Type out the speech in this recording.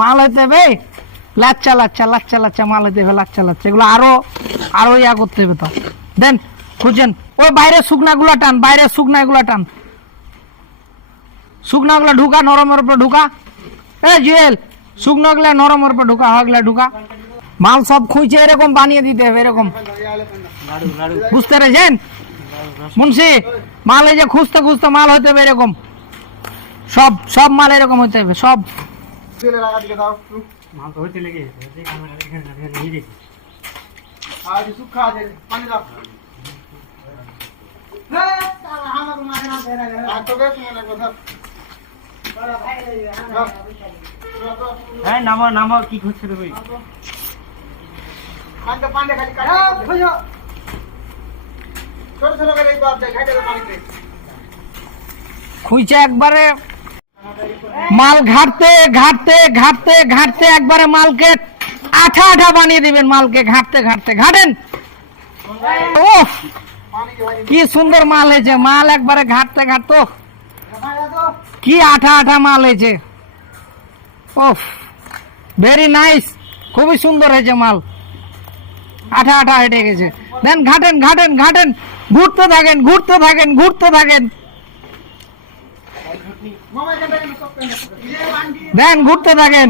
মাল হইতে হবে লাচ্চা লাচ্চা লাচ্চা লাচ্চা মাল হইতে হবে, লাচ্চা লাচ্চা এগুলো আরো আরো ইয়া করতে হবে। তো দেন খুঁজেন, ওই বাইরে শুকনা গুলা টান, বাইরে শুকনা গুলা টান, শুকনা গুলা ঢুকা, নরমের উপরে ঢুকা। এ জুয়েল, শুকনো গুলা নরমের উপরে ঢুকা, হওয়া ঢুকা। মাল সব খুঁজে এরকম বানিয়ে দিতে হবে, এরকম, বুঝতে পেরেছেন মুন্সি? মাল এই যে খুঁজতে খুঁজতে মাল হইতে হবে এরকম, সব সব মাল এরকম হইতে হবে সব। নামা নামা কি করছে রে ভাই? খুঁজে একবারে মাল ঘাটতে ঘাটতে ঘাটতে ঘাটতে একবারে মালকে আঠা আঠা বানিয়ে দিবেন, মালকে ঘাটতে ঘাটতে ঘাটেন। ও কি সুন্দর মাল হয়েছে, মাল একবারে ঘাটতে ঘাটতো কি আঠা আঠা মাল হয়েছে। ওহ ভেরি নাইস, খুবই সুন্দর হয়েছে মাল, আঠা আঠা হেঁটে গেছে। দেন ঘাটেন ঘাটেন ঘাটেন, ঘুরতে থাকেন ঘুরতে থাকেন ঘুরতে থাকেন, দেন ঘুরতে থাকেন।